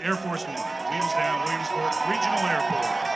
Air Force One, Williamstown, Williamsport Regional Airport.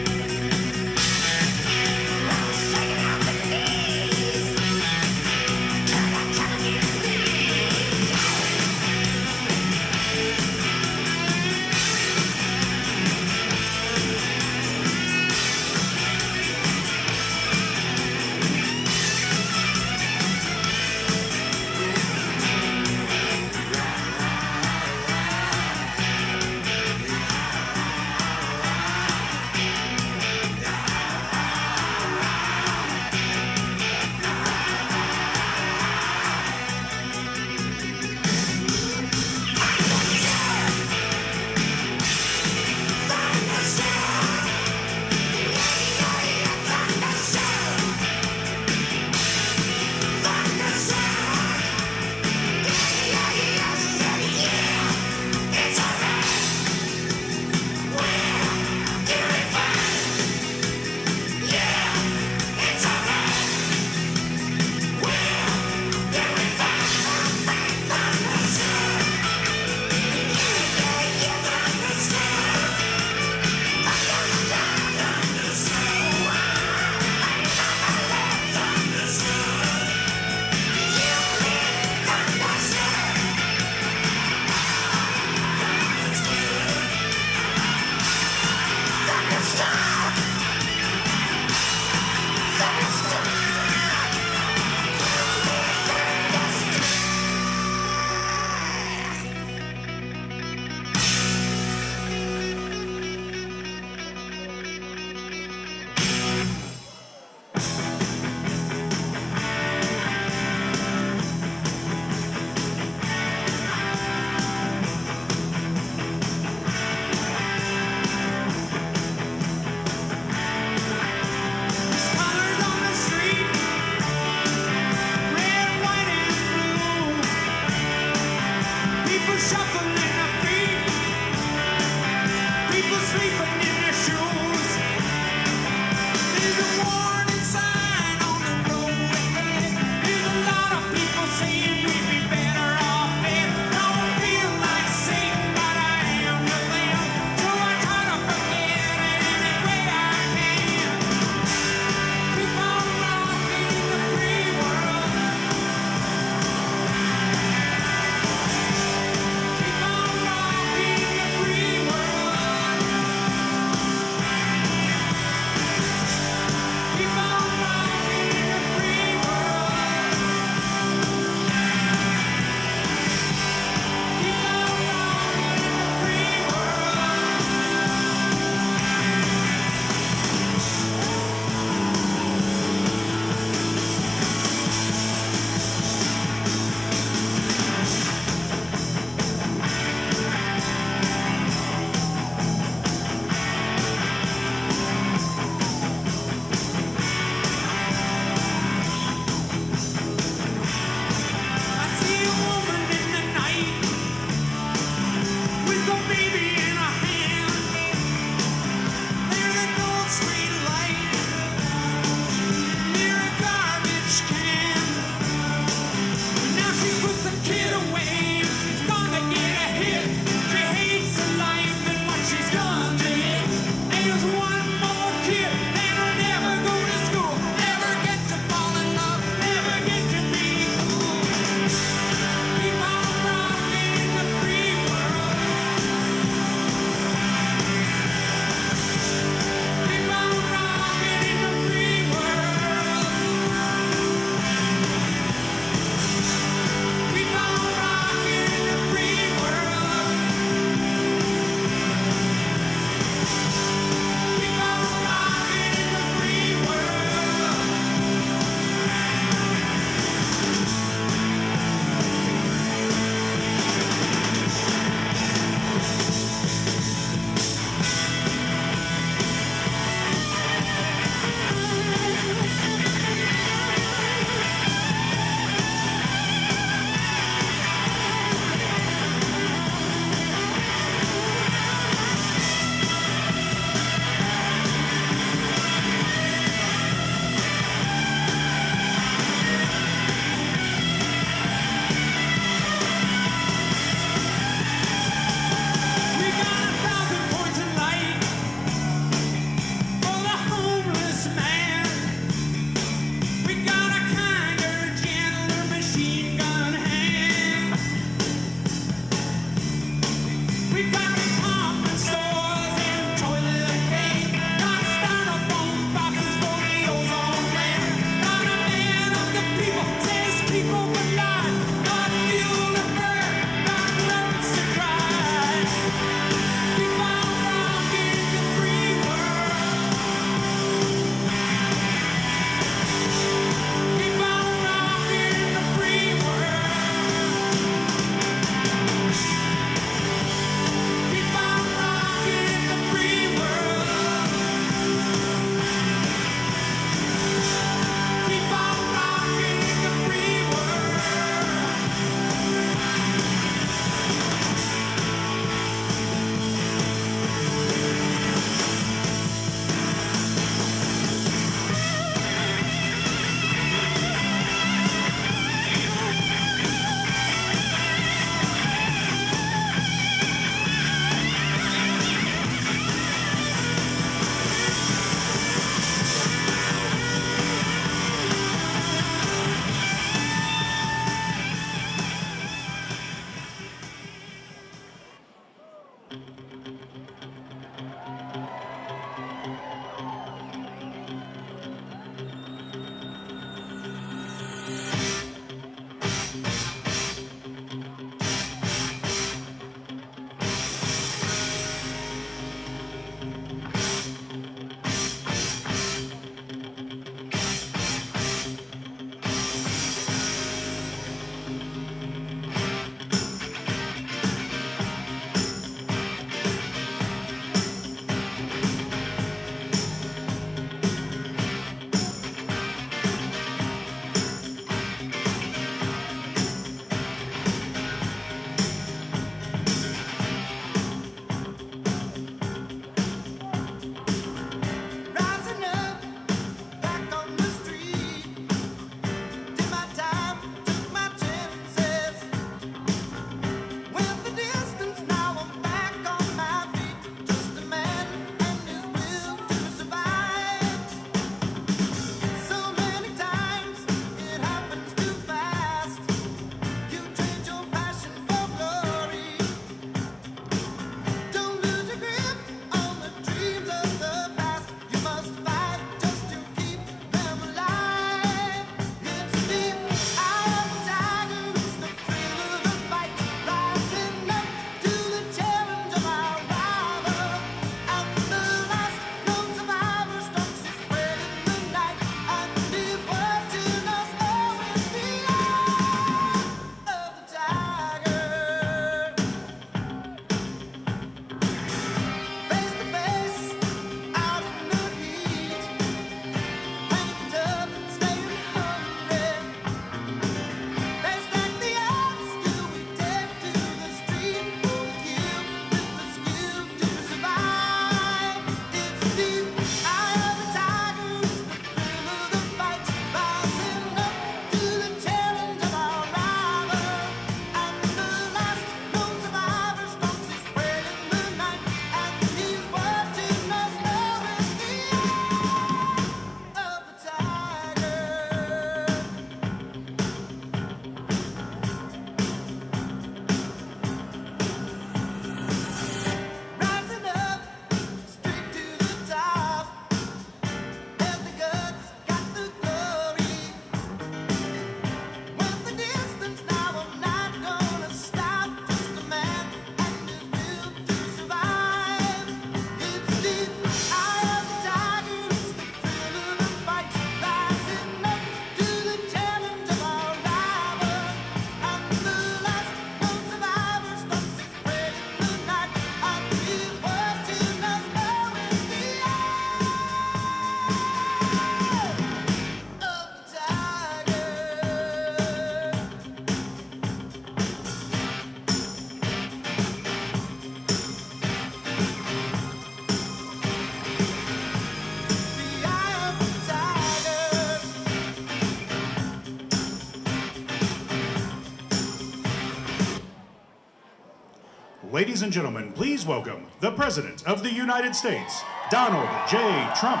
Ladies and gentlemen, please welcome the President of the United States, Donald J. Trump.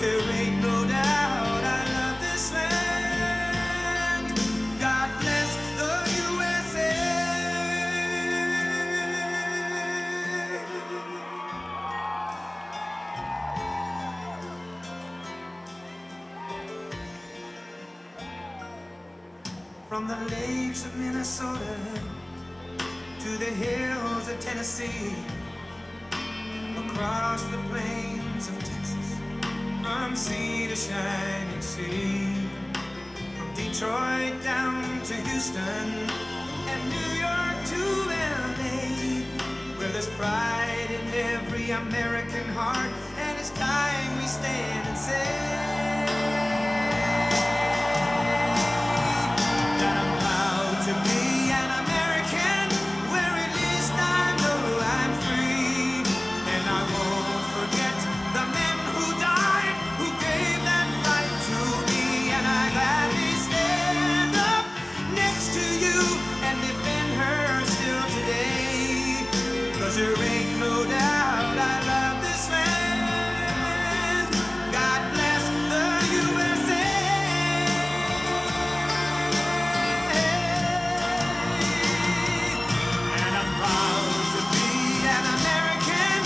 There ain't no doubt I love this land. God bless the USA. From the lakes of Minnesota to the hills of Tennessee, across the plains of Texas, from sea to shining sea, from Detroit down to Houston and New York to LA, where there's pride in every American heart, and it's time we stand and say that I'm proud to be an American, where at least I know I'm free, and I won't forget the men who died, who gave that right to me, and I gladly stand up next to you and defend her still today, 'cause there ain't no doubt I love this land. God bless the USA. And I'm proud to be an American,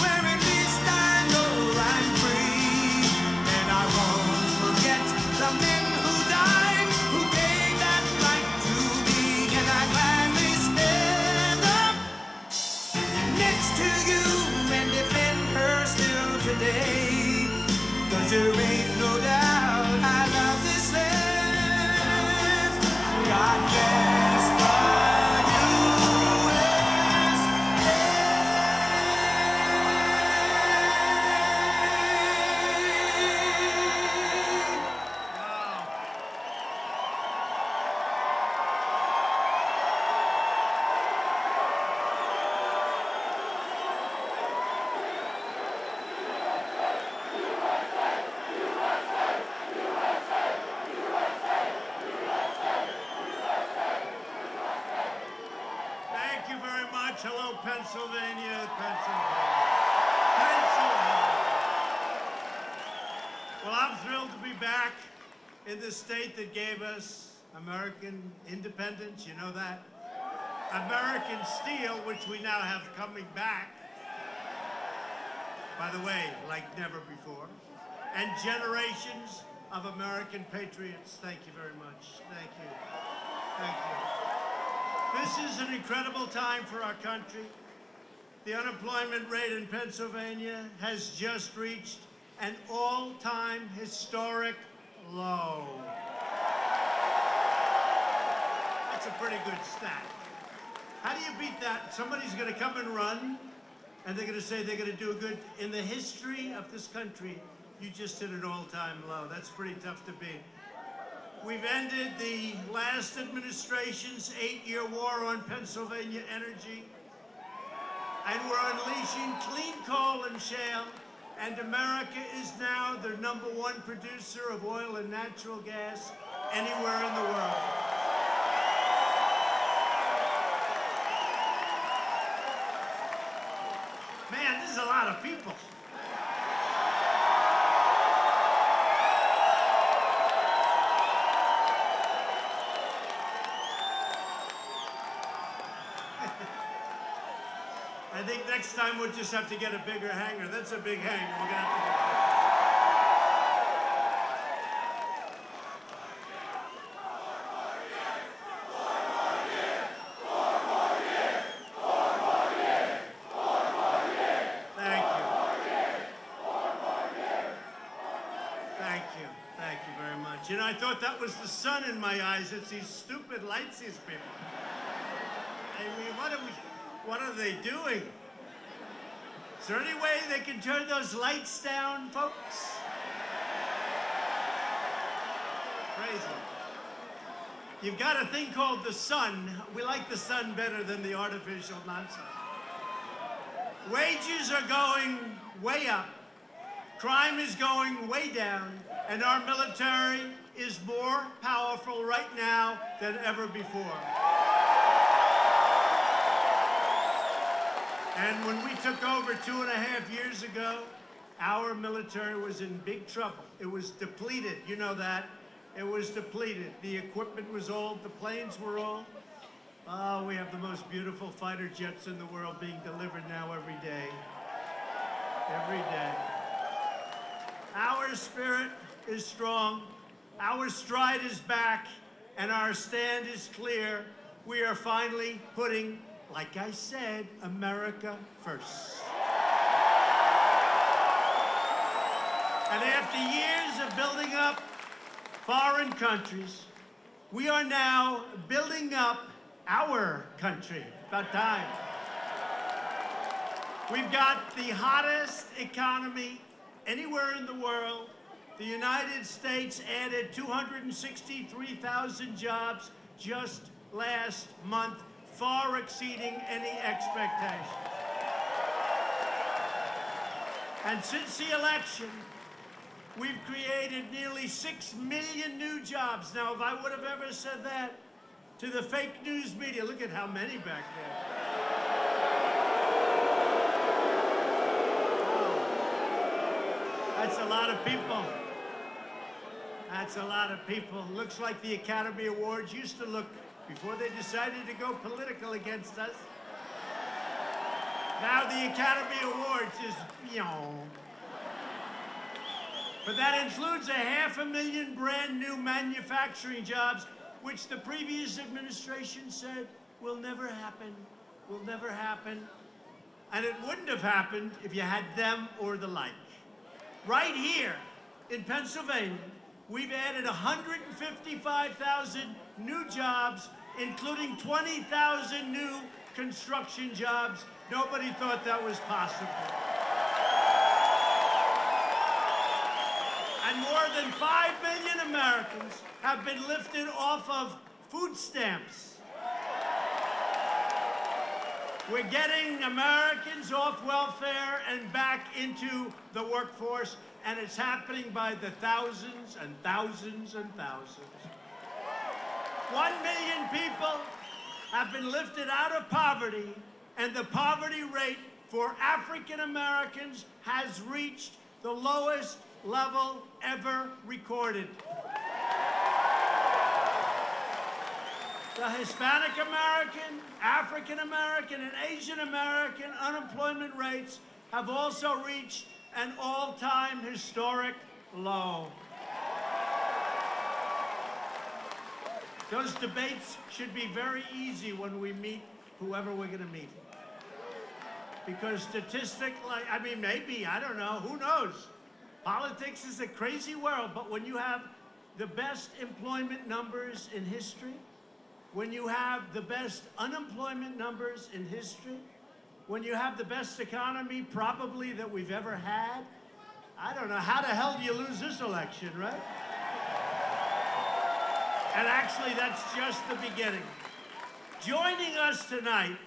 where at least I know I'm free, and I won't forget the men who died, who gave that right to me, and I gladly stand up next to you and defend her still today, 'cause there ain't no doubt I love this land. God bless the Thank you very much. Hello, Pennsylvania, Well, I'm thrilled to be back in the state that gave us American independence. You know that? American steel, which we now have coming back, by the way, like never before. And generations of American patriots. Thank you very much. Thank you. Thank you. This is an incredible time for our country. The unemployment rate in Pennsylvania has just reached an all-time historic low. That's a pretty good stat. How do you beat that? Somebody's going to come and run, and they're going to say they're going to do good. In the history of this country, you just hit an all-time low. That's pretty tough to beat. We've ended the last administration's 8-year war on Pennsylvania energy, and we're unleashing clean coal and shale, and America is now the #1 producer of oil and natural gas anywhere in the world. Man, this is a lot of people. I think next time we'll just have to get a bigger hangar. That's a big hangar. We're gonna have Thank you. Thank you. Thank you very much. You know, I thought that was the sun in my eyes. It's these stupid lights these people. I mean, what are they doing? Is there any way they can turn those lights down, folks? Crazy. You've got a thing called the sun. We like the sun better than the artificial nonsense. Wages are going way up. Crime is going way down. And our military is more powerful right now than ever before. And when we took over 2.5 years ago, our military was in big trouble. It was depleted. You know that. It was depleted. The equipment was old. The planes were old. Oh, we have the most beautiful fighter jets in the world being delivered now every day. Every day. Our spirit is strong. Our stride is back. And our stand is clear. We are finally putting, like I said, America first. And after years of building up foreign countries, we are now building up our country. About time. We've got the hottest economy anywhere in the world. The United States added 263,000 jobs just last month, far exceeding any expectations. And since the election, we've created nearly 6 million new jobs. Now, if I would have ever said that to the fake news media, look at how many back there. Oh, that's a lot of people. That's a lot of people. Looks like the Academy Awards used to look before they decided to go political against us. Now the Academy Awards is, But that includes 500,000 brand new manufacturing jobs, which the previous administration said will never happen, will never happen. And it wouldn't have happened if you had them or the like. Right here in Pennsylvania, we've added 155,000 new jobs, including 20,000 new construction jobs. Nobody thought that was possible. And more than 5 million Americans have been lifted off of food stamps. We're getting Americans off welfare and back into the workforce, and it's happening by the thousands and thousands and thousands. 1 million people have been lifted out of poverty, and the poverty rate for African Americans has reached the lowest level ever recorded. The Hispanic American, African American, and Asian American unemployment rates have also reached an all-time historic low. Those debates should be very easy when we meet whoever we're going to meet. Because statistically, I mean, maybe, I don't know, who knows? Politics is a crazy world, but when you have the best employment numbers in history, when you have the best unemployment numbers in history, when you have the best economy probably that we've ever had, I don't know, how the hell do you lose this election, right? And actually, that's just the beginning. Joining us tonight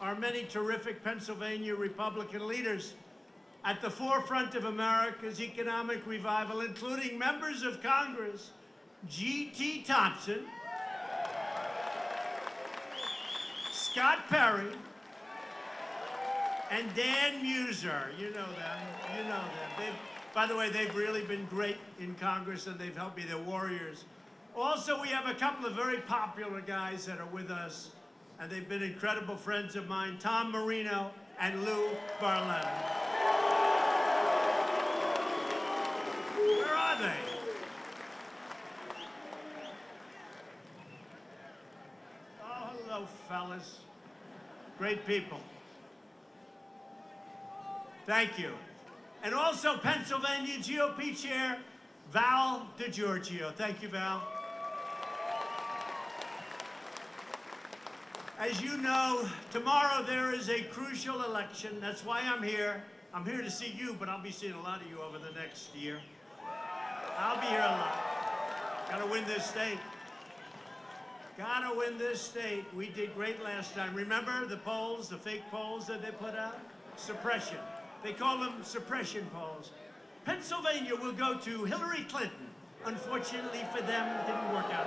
are many terrific Pennsylvania Republican leaders at the forefront of America's economic revival, including members of Congress, G.T. Thompson, Scott Perry, and Dan Muser. You know them. You know them. By the way, they've really been great in Congress, and they've helped me. They're warriors. Also, we have a couple of very popular guys that are with us, and they've been incredible friends of mine, Tom Marino and Lou Barletta. Where are they? Oh, hello, fellas. Great people. Thank you. And also Pennsylvania GOP Chair Val DiGiorgio. Thank you, Val. As you know, tomorrow there is a crucial election. That's why I'm here. I'm here to see you, but I'll be seeing a lot of you over the next year. I'll be here a lot. Gotta win this state. Gotta win this state. We did great last time. Remember the polls, the fake polls that they put out? Suppression. They call them suppression polls. Pennsylvania will go to Hillary Clinton. Unfortunately for them, it didn't work out.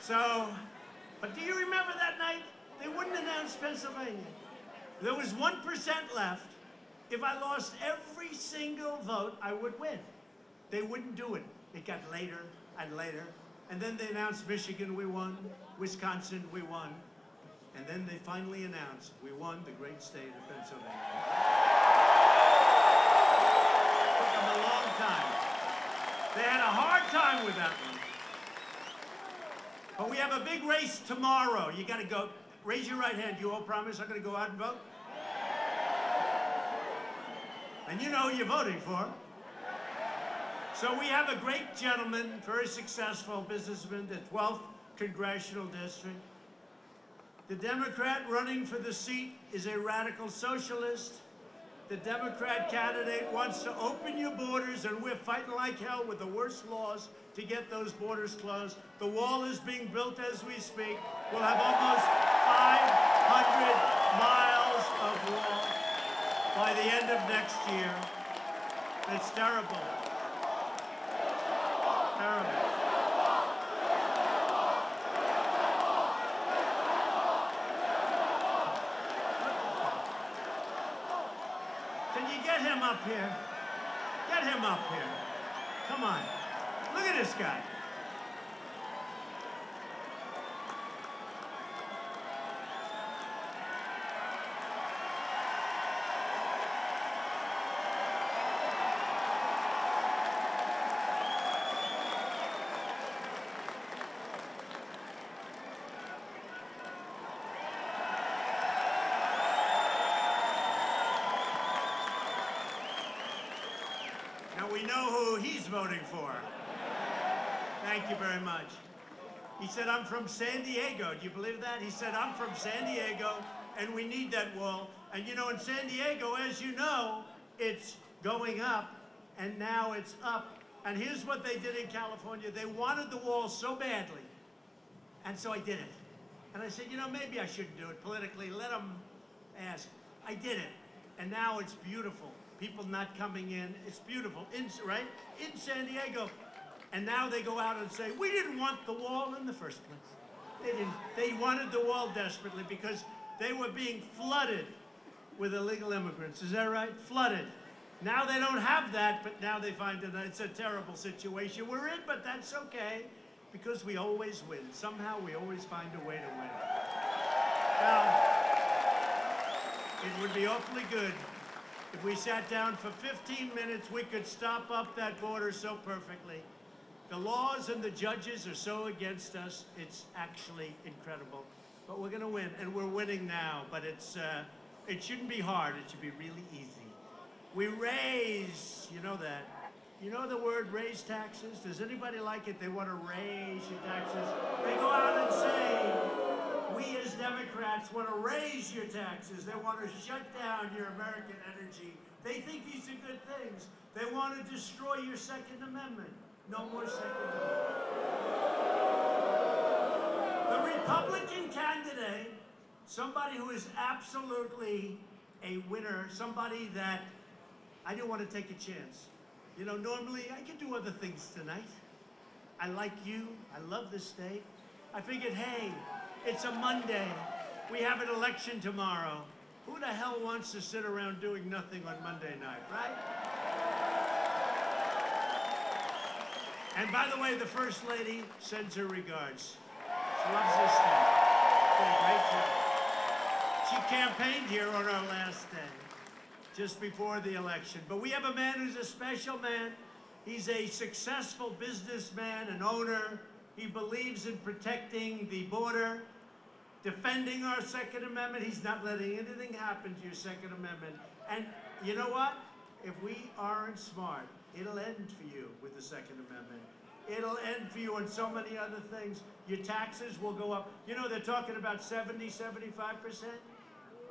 So, but do you remember that night? They wouldn't announce Pennsylvania. There was 1% left. If I lost every single vote, I would win. They wouldn't do it. It got later and later. And then they announced Michigan, we won. Wisconsin, we won. And then they finally announced we won the great state of Pennsylvania. Took them a long time. They had a hard time with that one. But we have a big race tomorrow. You got to go. Raise your right hand. You all promise I'm going to go out and vote? And you know who you're voting for. So we have a great gentleman, very successful businessman, the 12th Congressional District. The Democrat running for the seat is a radical socialist. The Democrat candidate wants to open your borders, and we're fighting like hell with the worst laws to get those borders closed. The wall is being built as we speak. We'll have almost 500 miles of wall by the end of next year. It's terrible. Terrible. Can you get him up here? Get him up here. Come on. Look at this guy. Now we know who he's voting for. Thank you very much. He said, I'm from San Diego. Do you believe that? He said, I'm from San Diego, and we need that wall. And you know, in San Diego, as you know, it's going up, and now it's up. And here's what they did in California. They wanted the wall so badly, and so I did it. And I said, you know, maybe I shouldn't do it politically. Let them ask. I did it, and now it's beautiful. People not coming in. It's beautiful, right? In San Diego. And now they go out and say, we didn't want the wall in the first place. They didn't. They wanted the wall desperately because they were being flooded with illegal immigrants. Is that right? Flooded. Now they don't have that, but now they find that it's a terrible situation we're in, but that's okay because we always win. Somehow we always find a way to win. Now, it would be awfully good if we sat down for 15 minutes. We could stop up that border so perfectly. The laws and the judges are so against us, it's actually incredible. But we're going to win, and we're winning now. But it shouldn't be hard. It should be really easy. We raise, you know that. You know the word raise taxes? Does anybody like it? They want to raise your taxes. They go out and say, we as Democrats want to raise your taxes. They want to shut down your American energy. They think these are good things. They want to destroy your Second Amendment. No more Second Amendment. The Republican candidate, somebody who is absolutely a winner, somebody that I didn't want to take a chance. You know, normally I could do other things tonight. I like you. I love this state. I figured, hey, it's a Monday. We have an election tomorrow. Who the hell wants to sit around doing nothing on Monday night, right? And by the way, the First Lady sends her regards. She loves this state. Did a great job. She campaigned here on our last day, just before the election. But we have a man who's a special man. He's a successful businessman, an owner. He believes in protecting the border, defending our Second Amendment. He's not letting anything happen to your Second Amendment. And you know what? If we aren't smart, It'll end for you with the Second Amendment. It'll end for you on so many other things. Your taxes will go up. You know, they're talking about 70, 75%,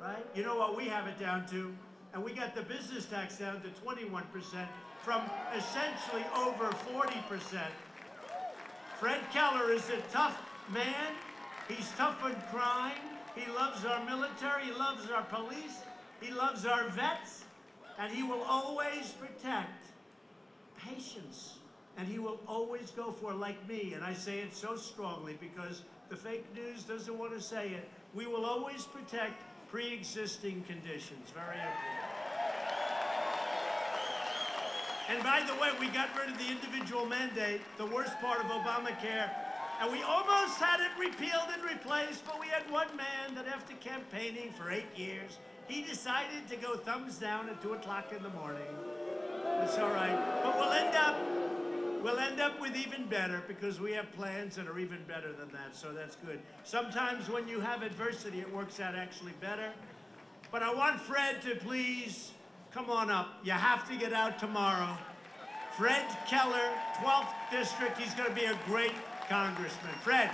right? You know what we have it down to? And we got the business tax down to 21% from essentially over 40%. Fred Keller is a tough man. He's tough on crime. He loves our military. He loves our police. He loves our vets. And he will always protect patience. And he will always go for, like me, and I say it so strongly because the fake news doesn't want to say it, we will always protect pre-existing conditions. Very important. And by the way, we got rid of the individual mandate, the worst part of Obamacare, and we almost had it repealed and replaced, but we had one man that after campaigning for 8 years, he decided to go thumbs down at 2 o'clock in the morning. It's all right, but we'll end up with even better because we have plans that are even better than that, so that's good. Sometimes when you have adversity, it works out actually better. But I want Fred to please come on up. You have to get out tomorrow. Fred Keller, 12th District. He's going to be a great congressman. Fred.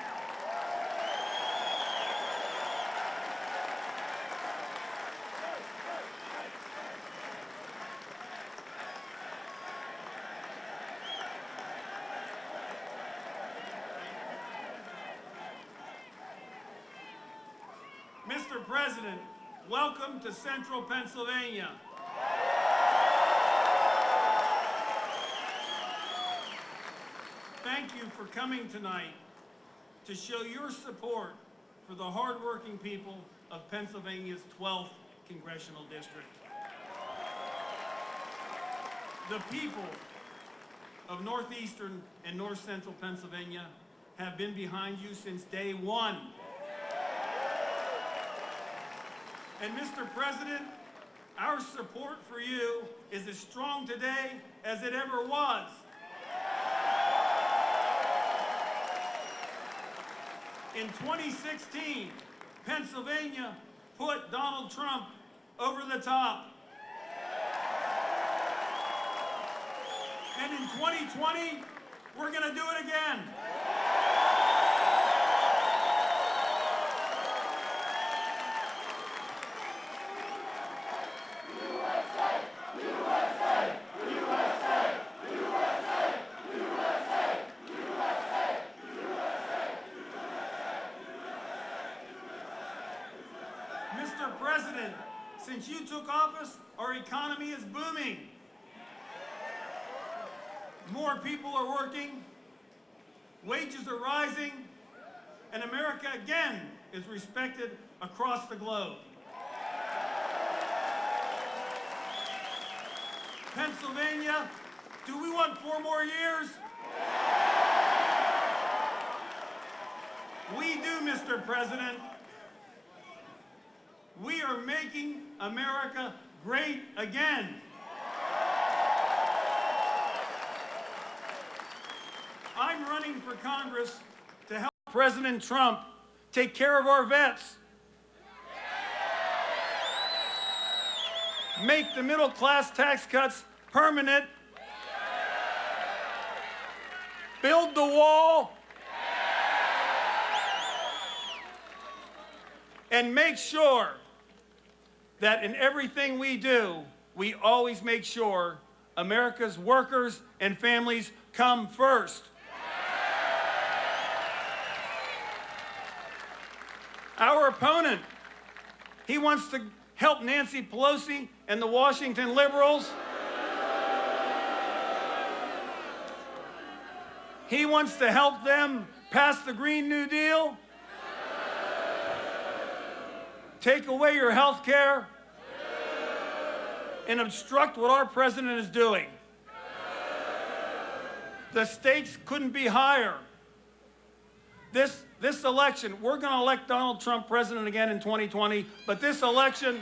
Mr. President, welcome to Central Pennsylvania. Thank you for coming tonight to show your support for the hardworking people of Pennsylvania's 12th Congressional District. The people of northeastern and north central Pennsylvania have been behind you since day one. And Mr. President, our support for you is as strong today as it ever was. In 2016, Pennsylvania put Donald Trump over the top. And in 2020, we're going to do it again. Mr. President, since you took office, our economy is booming. More people are working, wages are rising, and America again is respected across the globe. Pennsylvania, do we want 4 more years? We do, Mr. President. We are making America great again. I'm running for Congress to help President Trump take care of our vets, make the middle-class tax cuts permanent, build the wall, and make sure that in everything we do, we always make sure America's workers and families come first. Our opponent, he wants to help Nancy Pelosi and the Washington liberals. He wants to help them pass the Green New Deal, take away your health care, and obstruct what our president is doing. The stakes couldn't be higher. This election, we're going to elect Donald Trump president again in 2020, but this election,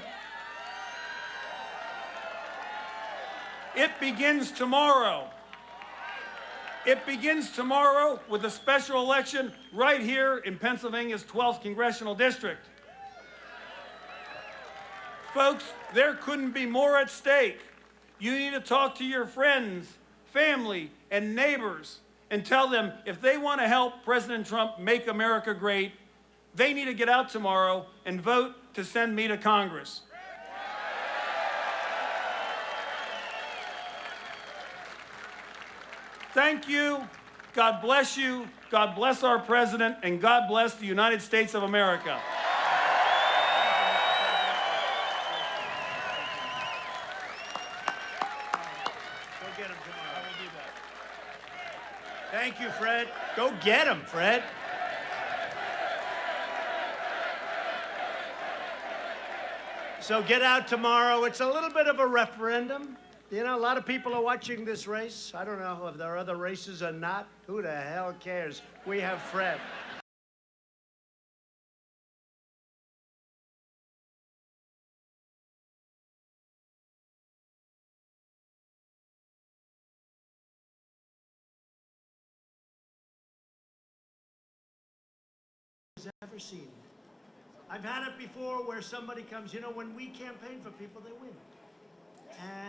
it begins tomorrow. It begins tomorrow with a special election right here in Pennsylvania's 12th Congressional District. Folks, there couldn't be more at stake. You need to talk to your friends, family, and neighbors and tell them if they want to help President Trump make America great, they need to get out tomorrow and vote to send me to Congress. Thank you. God bless you. God bless our president, and God bless the United States of America. Go get him tomorrow. I will do that. Thank you, Fred. Go get him, Fred. So get out tomorrow. It's a little bit of a referendum. You know, a lot of people are watching this race. I don't know if there are other races or not. Who the hell cares? We have Fred. Ever seen. I've had it before where somebody comes, you know, when we campaign for people, they win.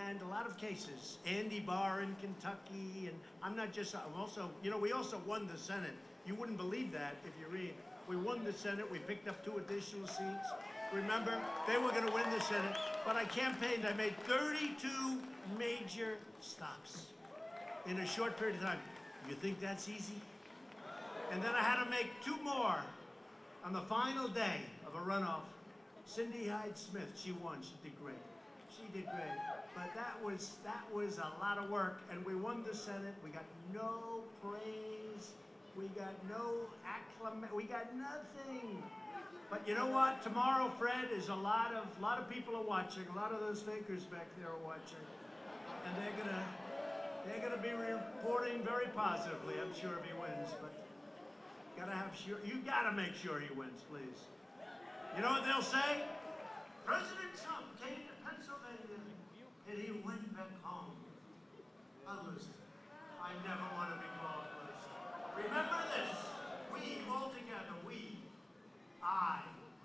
And a lot of cases, Andy Barr in Kentucky, and I'm also, you know, we also won the Senate. You wouldn't believe that if you read. We won the Senate, we picked up 2 additional seats. Remember, they were gonna win the Senate, but I campaigned, I made 32 major stops in a short period of time. You think that's easy? And then I had to make 2 more on the final day of a runoff. Cindy Hyde-Smith, she won, she did great. She did great, but that was a lot of work, and we won the Senate. We got no praise, we got no acclamation, we got nothing. But you know what? Tomorrow, Fred, is a lot of people are watching. A lot of those fakers back there are watching, and they're gonna be reporting very positively. I'm sure if he wins, but you gotta make sure he wins, please. You know what they'll say? President Trump came to Pennsylvania and he went back home. A loser. I never want to be called a loser. Remember this. We all together,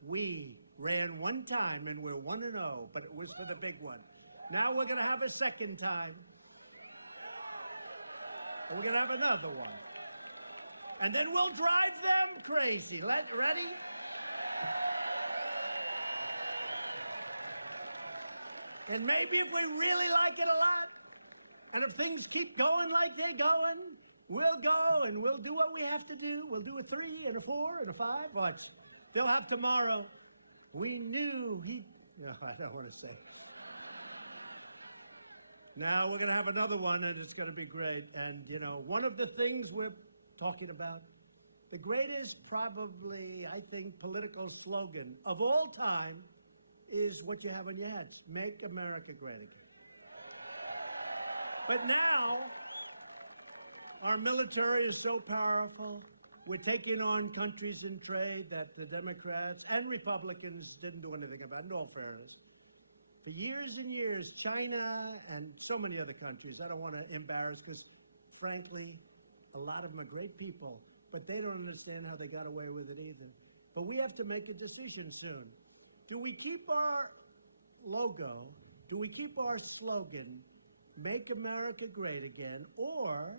we ran one time and we're 1-0, but it was for the big one. Now we're gonna have a second time. And we're gonna have another one. And then we'll drive them crazy. Ready? And maybe if we really like it a lot, and if things keep going like they're going, we'll go and we'll do what we have to do. We'll do a 3 and a 4 and a 5. Watch. They'll have tomorrow. We knew he... No, I don't want to say. Now we're going to have another one, and it's going to be great. And, you know, one of the things we're talking about, the greatest probably, I think, political slogan of all time is what you have on your hats. Make America great again. But now, our military is so powerful. We're taking on countries in trade that the Democrats and Republicans didn't do anything about, in all fairness. For years and years, China and so many other countries, I don't want to embarrass because, frankly, a lot of them are great people, but they don't understand how they got away with it either. But we have to make a decision soon. Do we keep our logo? Do we keep our slogan, Make America Great Again? Or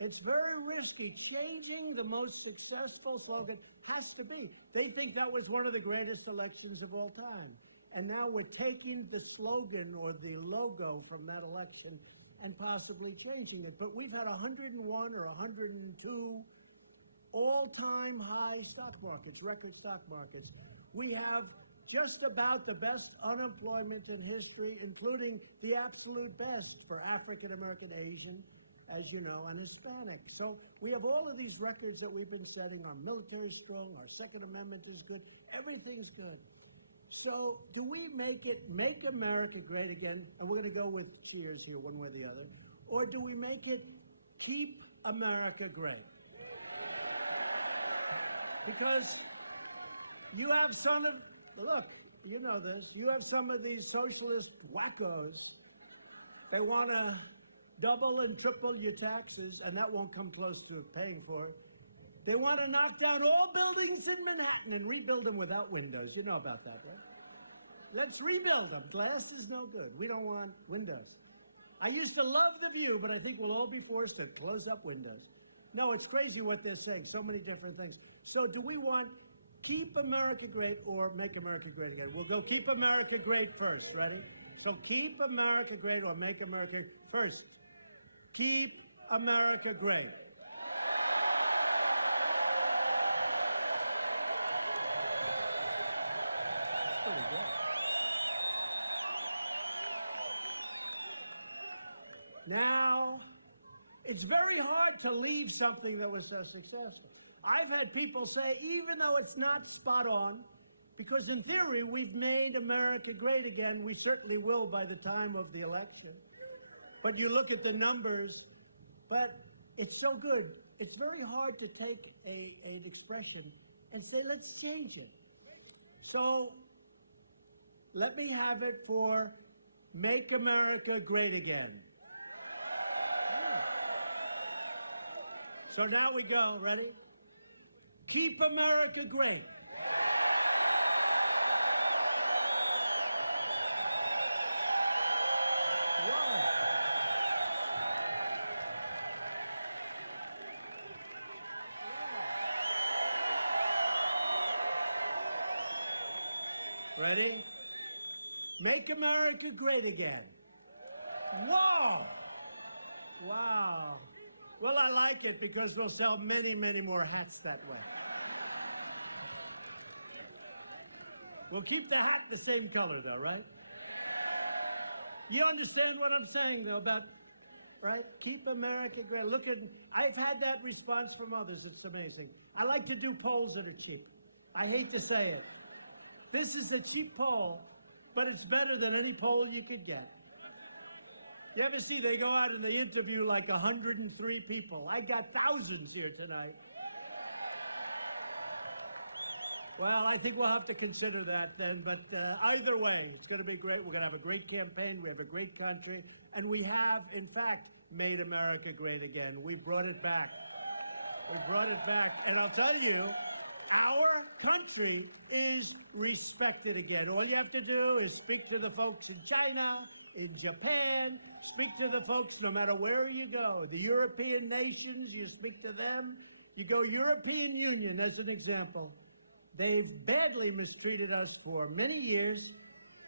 it's very risky. Changing the most successful slogan has to be. They think that was one of the greatest elections of all time. And now we're taking the slogan or the logo from that election and possibly changing it. But we've had 101 or 102 all-time high stock markets, record stock markets. We have just about the best unemployment in history, including the absolute best for African American, Asian, as you know, and Hispanic. So we have all of these records that we've been setting. Our military is strong, our Second Amendment is good, everything's good. So do we make America great again, and we're gonna go with cheers here, one way or the other, or do we make it keep America great? Because you have look, you know this, you have some of these socialist wackos. They wanna double and triple your taxes, and that won't come close to paying for it. They want to knock down all buildings in Manhattan and rebuild them without windows. You know about that, right? Let's rebuild them. Glass is no good. We don't want windows. I used to love the view, but I think we'll all be forced to close up windows. No, it's crazy what they're saying, so many different things. So do we want keep America great or make America great again? We'll go keep America great first, ready? So keep America great or make America first. Keep America great. Now, it's very hard to leave something that was so successful. I've had people say, even though it's not spot on, because in theory, we've made America great again, we certainly will by the time of the election. But you look at the numbers, but it's so good. It's very hard to take an expression and say, let's change it. So let me have it for Make America Great Again. So now we go, ready? Keep America great. Whoa. Ready? Make America great again. Whoa! Wow. Well, I like it because we'll sell many, many more hats that way. We'll keep the hat the same color, though, right? You understand what I'm saying, though, about, right? Keep America great. Look at, I've had that response from others. It's amazing. I like to do polls that are cheap. I hate to say it. This is a cheap poll, but it's better than any poll you could get. You ever see they go out and they interview like 103 people? I got thousands here tonight. Well, I think we'll have to consider that then, but either way, it's going to be great. We're going to have a great campaign. We have a great country, and we have, in fact, made America great again. We brought it back. We brought it back, and I'll tell you, our country is respected again. All you have to do is speak to the folks in China, in Japan, speak to the folks no matter where you go. The European nations, you speak to them. You go European Union as an example. They've badly mistreated us for many years,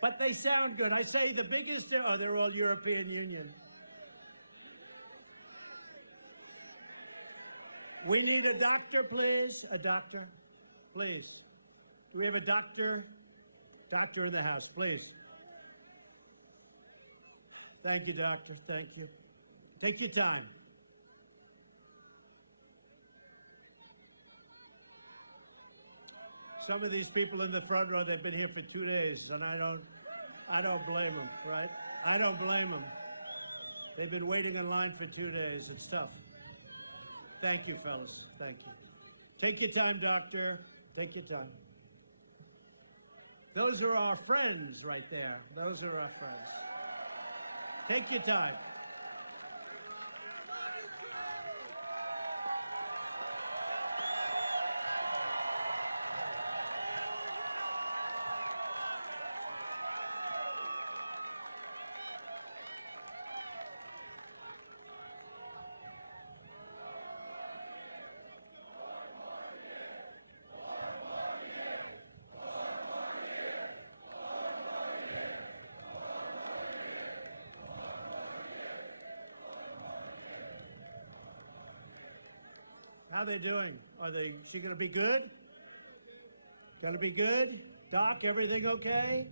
but they sound good. I say the biggest, oh, they're all European Union. We need a doctor, please. A doctor, please. Do we have a doctor? Doctor in the house, please. Thank you, doctor. Thank you. Take your time. Some of these people in the front row, they've been here for 2 days, and I don't blame them, right? I don't blame them. They've been waiting in line for 2 days. It's tough. Thank you, fellas. Thank you. Take your time, doctor. Take your time. Those are our friends right there. Those are our friends. Take your time. How are they doing? She gonna be good? Gonna be good? Doc, everything okay?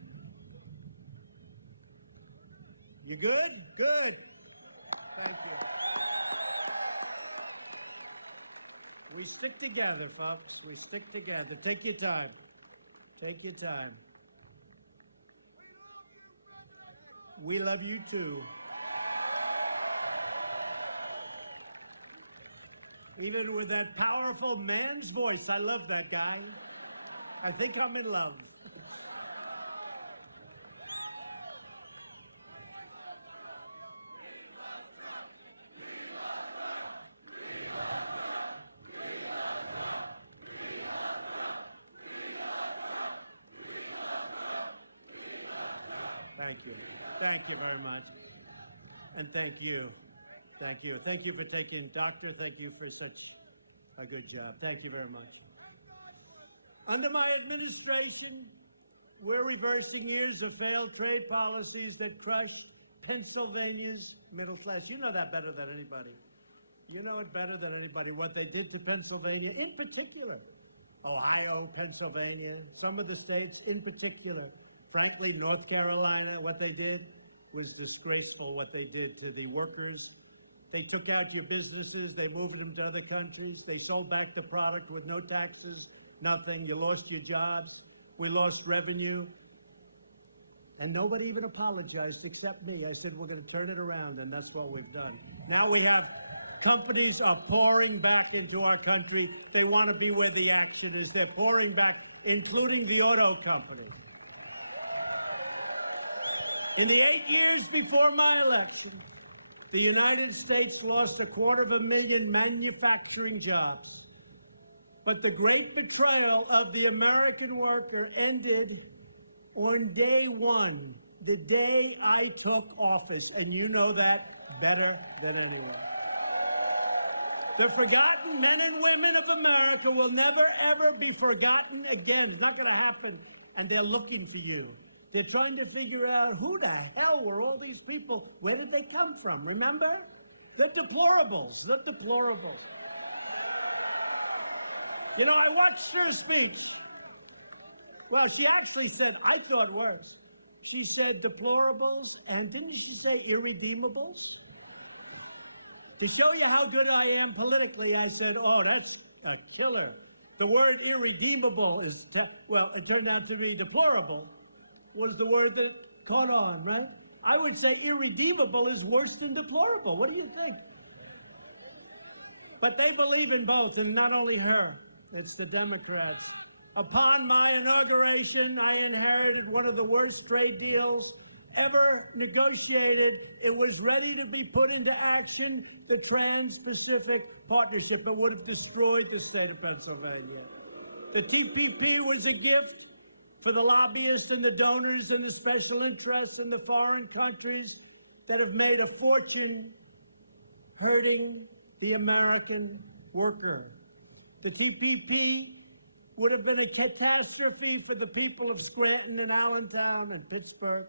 You good? Good. Thank you. We stick together, folks. We stick together. Take your time. Take your time. We love you too. Even with that powerful man's voice, I love that guy. I think I'm in love. Thank you. Thank you very much. And thank you. Thank you. Thank you for taking, Doctor, thank you for such a good job. Thank you very much. Under my administration, we're reversing years of failed trade policies that crushed Pennsylvania's middle class. You know that better than anybody. You know it better than anybody, what they did to Pennsylvania in particular. Ohio, Pennsylvania, some of the states in particular. Frankly, North Carolina, what they did was disgraceful, what they did to the workers. They took out your businesses, they moved them to other countries, they sold back the product with no taxes, nothing. You lost your jobs, we lost revenue. And nobody even apologized except me. I said, we're gonna turn it around, and that's what we've done. Now we have companies are pouring back into our country. They wanna be where the action is. They're pouring back, including the auto companies. In the 8 years before my election, the United States lost 250,000 manufacturing jobs. But the great betrayal of the American worker ended on day one, the day I took office, and you know that better than anyone. The forgotten men and women of America will never, ever be forgotten again. It's not going to happen, and they're looking for you. They're trying to figure out who the hell were all these people? Where did they come from? Remember? The deplorables, the deplorables. You know, I watched her speech. Well, she actually said, I thought worse. She said deplorables, and didn't she say irredeemables? To show you how good I am politically, I said, oh, that's a killer. The word irredeemable is, well, it turned out to be deplorable, was the word that caught on, right? I would say irredeemable is worse than deplorable. What do you think? But they believe in both, and not only her, it's the Democrats. Upon my inauguration, I inherited one of the worst trade deals ever negotiated. It was ready to be put into action, the Trans-Pacific Partnership. It would have destroyed the state of Pennsylvania. The TPP was a gift for the lobbyists and the donors and the special interests in the foreign countries that have made a fortune hurting the American worker. The TPP would have been a catastrophe for the people of Scranton and Allentown and Pittsburgh.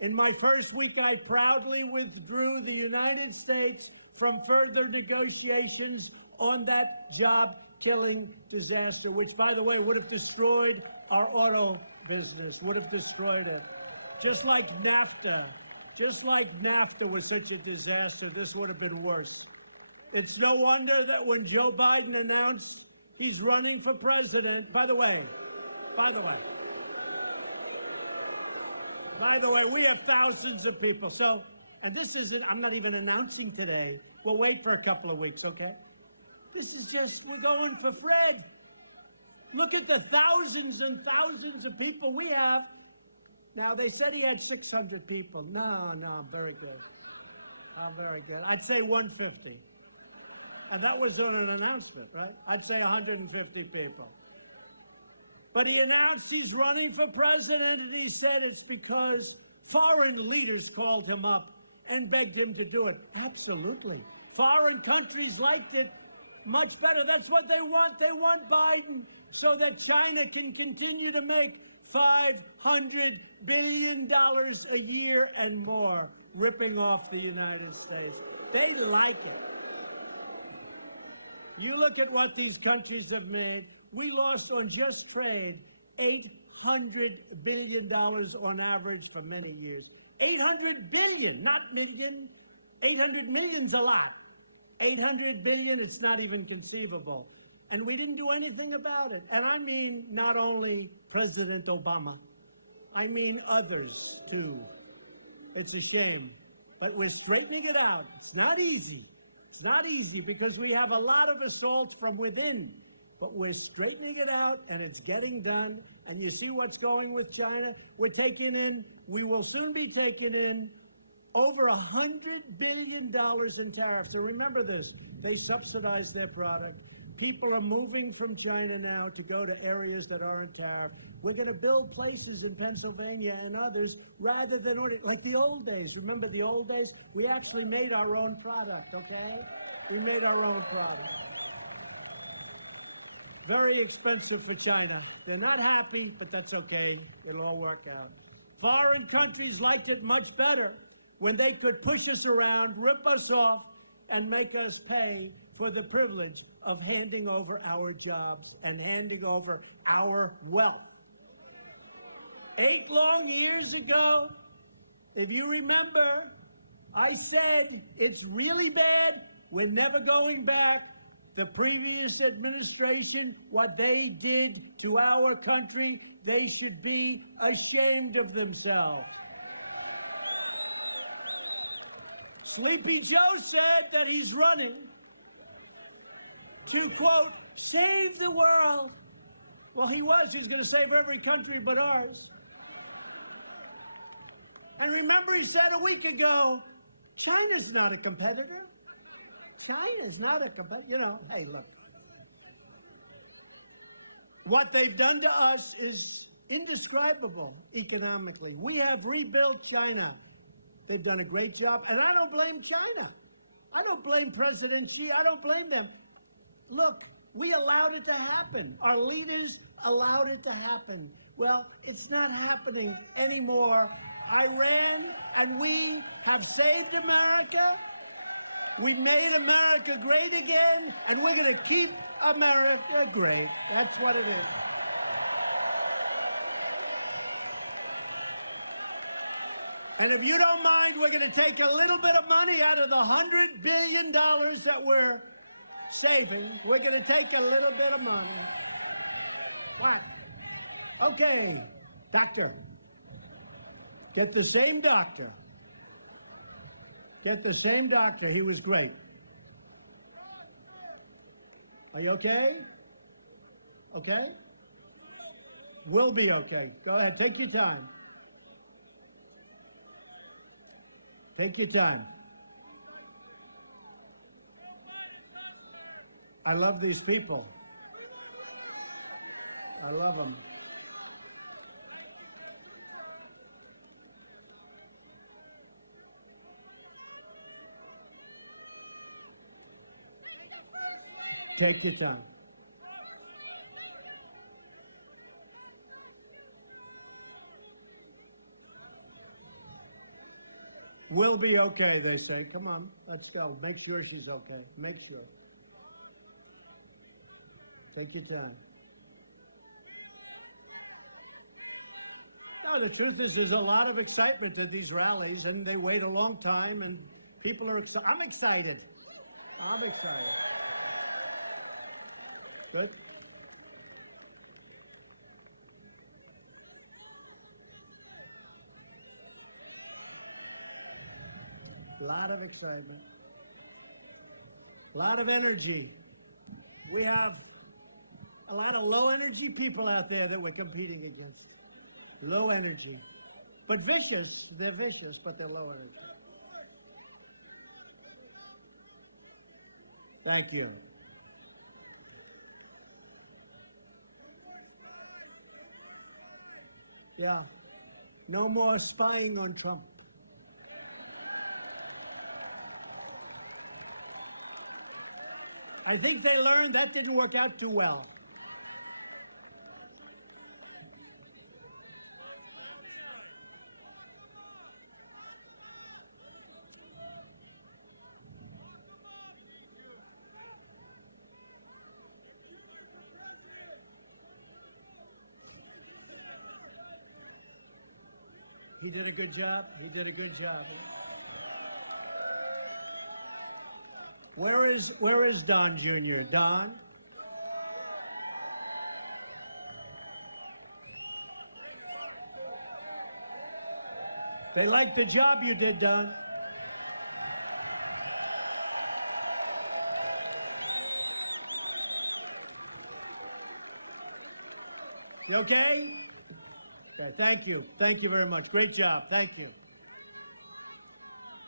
In my first week, I proudly withdrew the United States from further negotiations on that job-killing disaster, which, by the way, would have destroyed our auto business, would have destroyed it. Just like NAFTA was such a disaster, this would have been worse. It's no wonder that when Joe Biden announced he's running for president, by the way, we have thousands of people. So, and this isn't, I'm not even announcing today. We'll wait for a couple of weeks, okay? This is just, we're going for Fred. Look at the thousands and thousands of people we have. Now, they said he had 600 people. No, I'm very good. I'm very good. I'd say 150. And that was on an announcement, right? I'd say 150 people. But he announced he's running for president, and he said it's because foreign leaders called him up and begged him to do it. Absolutely. Foreign countries liked it much better. That's what they want. They want Biden so that China can continue to make $500 billion a year and more, ripping off the United States. They like it. You look at what these countries have made. We lost on just trade $800 billion on average for many years. 800 billion, not million. 800 million's a lot. 800 billion, it's not even conceivable. And we didn't do anything about it. And I mean not only President Obama, I mean others too. It's a shame, but we're straightening it out. It's not easy. It's not easy because we have a lot of assault from within, but we're straightening it out and it's getting done. And you see what's going with China? We're taking in, we will soon be taking in over $100 billion in tariffs. And remember this, they subsidize their product. people are moving from China now to go to areas that aren't tariffed. We're going to build places in Pennsylvania and others rather than order, like the old days. Remember the old days? We actually made our own product, okay? We made our own product. Very expensive for China. They're not happy, but that's okay. It'll all work out. Foreign countries liked it much better when they could push us around, rip us off, and make us pay for the privilege of handing over our jobs and handing over our wealth. 8 long years ago, if you remember, I said, it's really bad, we're never going back. The previous administration, what they did to our country, they should be ashamed of themselves. Sleepy Joe said that he's running to, quote, save the world. Well, he was going to save every country but ours. And remember, he said a week ago, China's not a competitor. China's not a competitor. You know, hey, look. What they've done to us is indescribable economically. We have rebuilt China. They've done a great job, and I don't blame China. I don't blame President Xi. I don't blame them. Look, we allowed it to happen. Our leaders allowed it to happen. Well, it's not happening anymore. Iran and we have saved America. We made America great again, and we're going to keep America great. That's what it is. And if you don't mind, we're going to take a little bit of money out of the $100 billion that we're saving. We're going to take a little bit of money. What? Okay, doctor. Get the same doctor. Get the same doctor. He was great. Are you okay? Okay? Will be okay. Go ahead. Take your time. Take your time. I love these people. I love them. Take your time. We'll be okay, they say. Come on, let's go. Make sure she's okay. Make sure. Take your time. No, the truth is there's a lot of excitement at these rallies, and they wait a long time, and people are excited. I'm excited. I'm excited. Good. A lot of excitement. A lot of energy. We have a lot of low energy people out there that we're competing against. Low energy. But vicious. They're vicious, but they're low energy. Thank you. Yeah. No more spying on Trump. I think they learned that didn't work out too well. He did a good job. He did a good job. Where is Don Jr.? Don? They like the job you did, Don. You okay? Okay, thank you. Thank you very much. Great job. Thank you.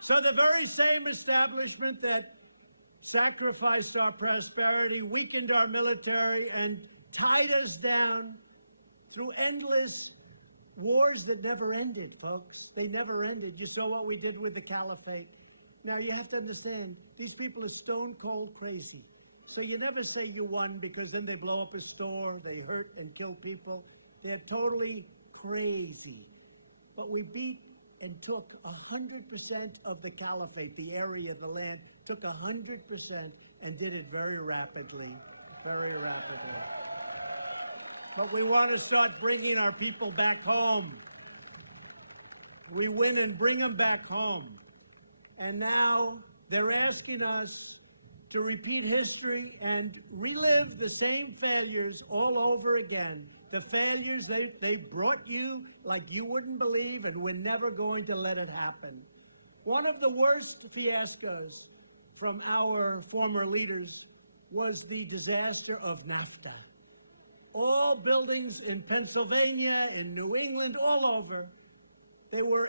So the very same establishment that sacrificed our prosperity, weakened our military, and tied us down through endless wars that never ended, folks. They never ended. You saw what we did with the caliphate. Now, you have to understand, these people are stone cold crazy. So you never say you won, because then they blow up a store, they hurt and kill people. They're totally crazy. But we beat and took 100% of the caliphate, the area, the land, took 100% and did it very rapidly, very rapidly. But we want to start bringing our people back home. We win and bring them back home. And now they're asking us to repeat history and relive the same failures all over again. The failures they brought you like you wouldn't believe, and we're never going to let it happen. One of the worst fiascos from our former leaders was the disaster of NAFTA. All buildings in Pennsylvania, in New England, all over, they were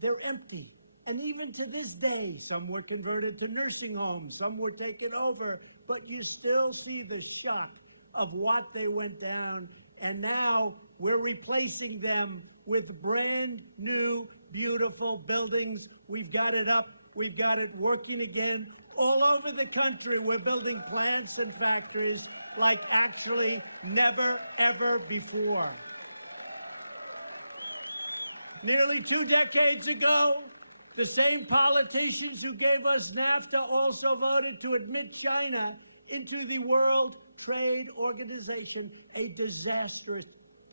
they're empty. And even to this day, some were converted to nursing homes, some were taken over, but you still see the shock of what they went down. And now we're replacing them with brand new, beautiful buildings. We've got it up, we've got it working again. All over the country, we're building plants and factories like actually never, ever before. Nearly 2 decades ago, the same politicians who gave us NAFTA also voted to admit China into the World Trade Organization, a disastrous,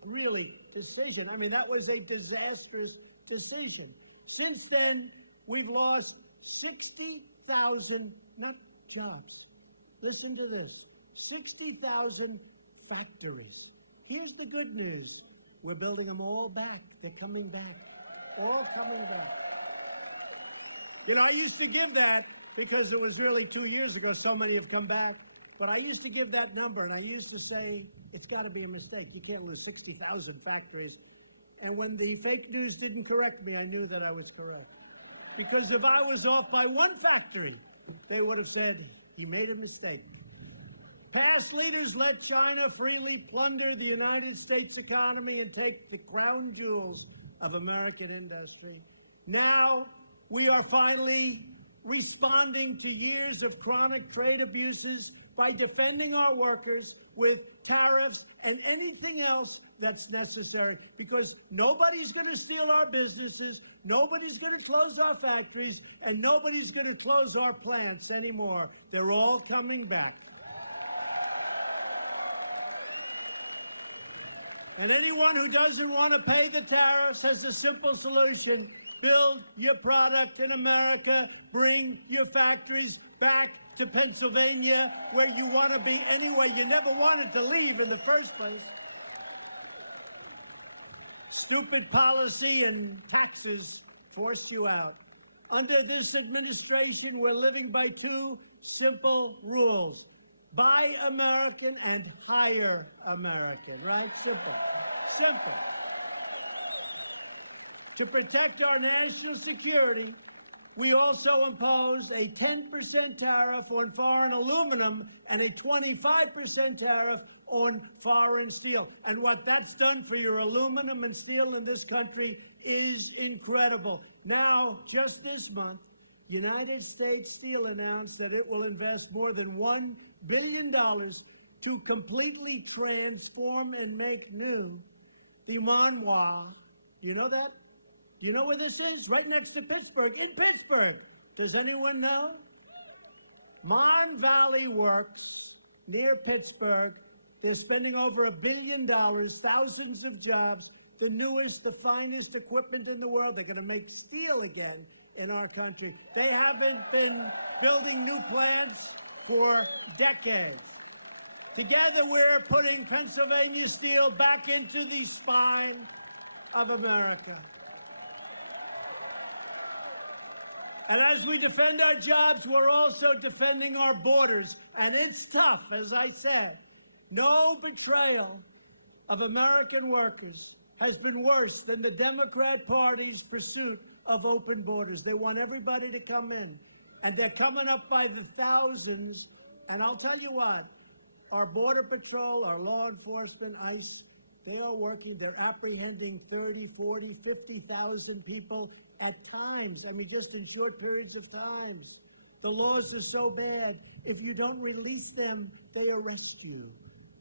really, decision. I mean, that was a disastrous decision. Since then, we've lost 60,000, not jobs, listen to this, 60,000 factories. Here's the good news. We're building them all back. They're coming back, all coming back. You know, I used to give that because it was really 2 years ago, so many have come back. But I used to give that number, and I used to say, it's got to be a mistake. You can't lose 60,000 factories. And when the fake news didn't correct me, I knew that I was correct. Because if I was off by 1 factory, they would have said, he made a mistake. Past leaders let China freely plunder the United States economy and take the crown jewels of American industry. Now, we are finally responding to years of chronic trade abuses by defending our workers with tariffs and anything else that's necessary, because nobody's going to steal our businesses, nobody's going to close our factories, and nobody's going to close our plants anymore. They're all coming back. And anyone who doesn't want to pay the tariffs has a simple solution. Build your product in America. Bring your factories back to Pennsylvania, where you want to be anyway. You never wanted to leave in the first place. Stupid policy and taxes force you out. Under this administration, we're living by 2 simple rules. Buy American and hire American, right? Simple. Simple. To protect our national security, we also impose a 10% tariff on foreign aluminum and a 25% tariff on foreign steel. And what that's done for your aluminum and steel in this country is incredible. Now, just this month, United States Steel announced that it will invest more than $1 billion to completely transform and make new the Monwa. Do you know that? Do you know where this is? Right next to Pittsburgh, in Pittsburgh. Does anyone know? Mon Valley Works, near Pittsburgh. They're spending over $1 billion, thousands of jobs, the newest, the finest equipment in the world. They're going to make steel again in our country. They haven't been building new plants for decades. Together, we're putting Pennsylvania steel back into the spine of America. And as we defend our jobs, we're also defending our borders. And it's tough, as I said. No betrayal of American workers has been worse than the Democrat Party's pursuit of open borders. They want everybody to come in. And they're coming up by the thousands. And I'll tell you what, our Border Patrol, our law enforcement, ICE, they are working, they're apprehending 30, 40, 50,000 people at times. I mean, just in short periods of times. The laws are so bad. If you don't release them, they arrest you.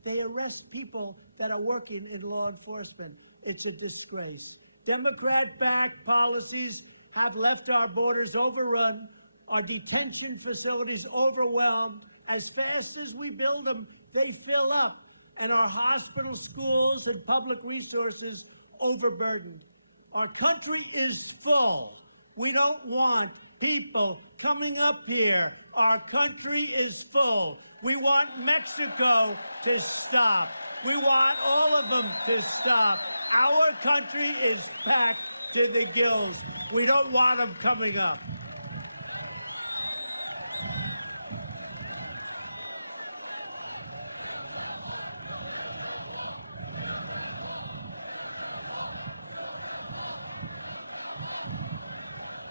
They arrest people that are working in law enforcement. It's a disgrace. Democrat-backed policies have left our borders overrun, our detention facilities overwhelmed. As fast as we build them, they fill up, and our hospitals, schools, and public resources overburdened. Our country is full. We don't want people coming up here. Our country is full. We want Mexico to stop. We want all of them to stop. Our country is packed to the gills. We don't want them coming up.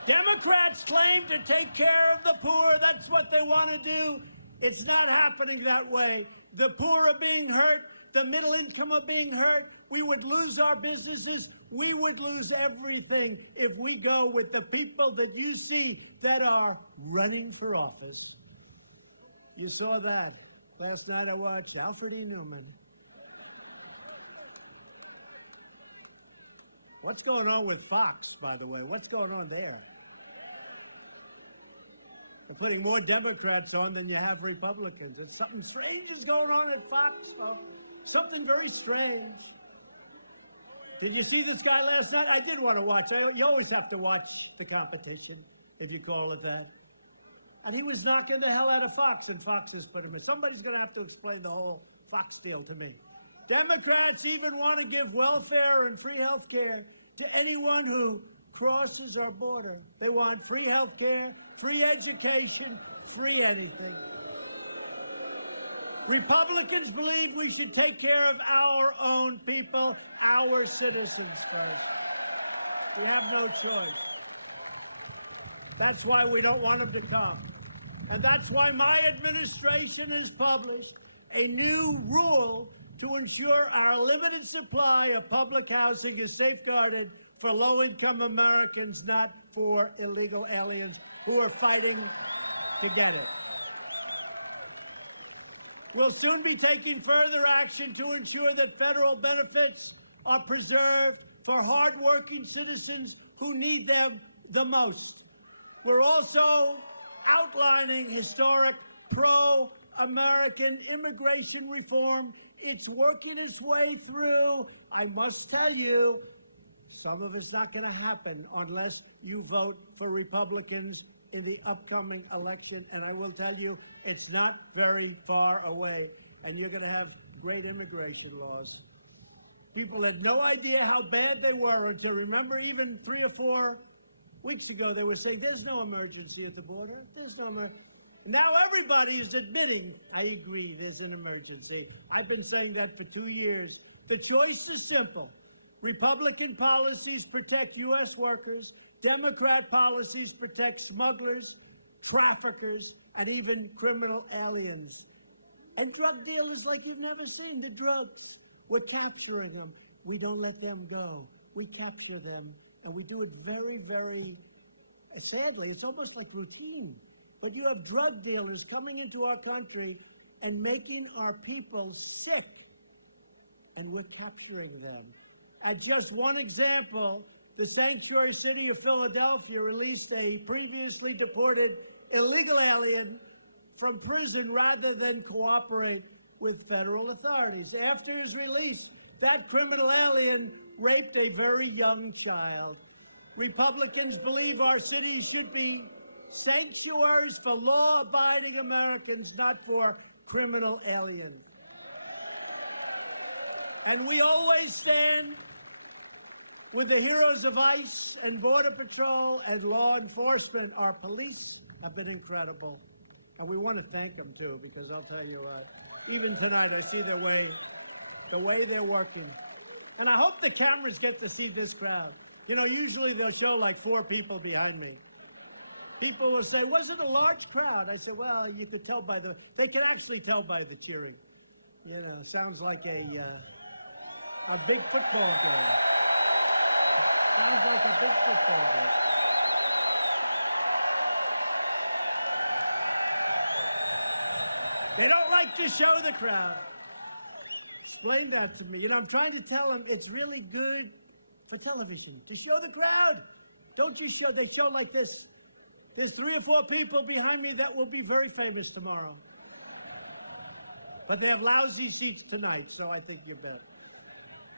Democrats claim to take care of the poor. That's what they want to do. It's not happening that way. The poor are being hurt. The middle income are being hurt. We would lose our businesses. We would lose everything if we go with the people that you see that are running for office. You saw that. Last night I watched Alfred E. Newman. What's going on with Fox, by the way? What's going on there? They're putting more Democrats on than you have Republicans. It's something strange is going on at Fox, folks. Something very strange. Did you see this guy last night? I did want to watch. You always have to watch the competition, if you call it that. And he was knocking the hell out of Fox, and Fox has put him in. Somebody's going to have to explain the whole Fox deal to me. Democrats even want to give welfare and free health care to anyone who crosses our border. They want free health care, free education, free anything. Republicans believe we should take care of our own people, our citizens first. We have no choice. That's why we don't want them to come. And that's why my administration has published a new rule to ensure our limited supply of public housing is safeguarded for low-income Americans, not for illegal aliens who are fighting to get it. We'll soon be taking further action to ensure that federal benefits are preserved for hardworking citizens who need them the most. We're also outlining historic pro-American immigration reform. It's working its way through. I must tell you, some of it's not going to happen unless you vote for Republicans in the upcoming election. And I will tell you, it's not very far away. And you're going to have great immigration laws. People had no idea how bad they were until, remember, even 3 or 4 weeks ago, they were saying, there's no emergency at the border. There's no emergency. Now everybody is admitting, I agree, there's an emergency. I've been saying that for 2 years. The choice is simple. Republican policies protect U.S. workers. Democrat policies protect smugglers, traffickers, and even criminal aliens. And drug dealers like you've never seen. The drugs, we're capturing them. We don't let them go. We capture them, and we do it very, very, sadly, it's almost like routine. But you have drug dealers coming into our country and making our people sick, and we're capturing them. At just one example, the sanctuary city of Philadelphia released a previously deported illegal alien from prison rather than cooperate with federal authorities. After his release, that criminal alien raped a very young child. Republicans believe our cities should be sanctuaries for law-abiding Americans, not for criminal aliens. And we always stand with the heroes of ICE and Border Patrol and law enforcement. Our police have been incredible. And we want to thank them, too, because I'll tell you what, even tonight I see the way they're working. And I hope the cameras get to see this crowd. You know, usually they'll show like 4 people behind me. People will say, was it a large crowd? I said, well, you could tell by they can actually tell by the cheering. You know, sounds like a big football game. Sounds like a big football game. They don't like to show the crowd. Explain that to me. You know, I'm trying to tell them it's really good for television to show the crowd. Don't you show, they show like this. There's 3 or 4 people behind me that will be very famous tomorrow. But they have lousy seats tonight, so I think you're better.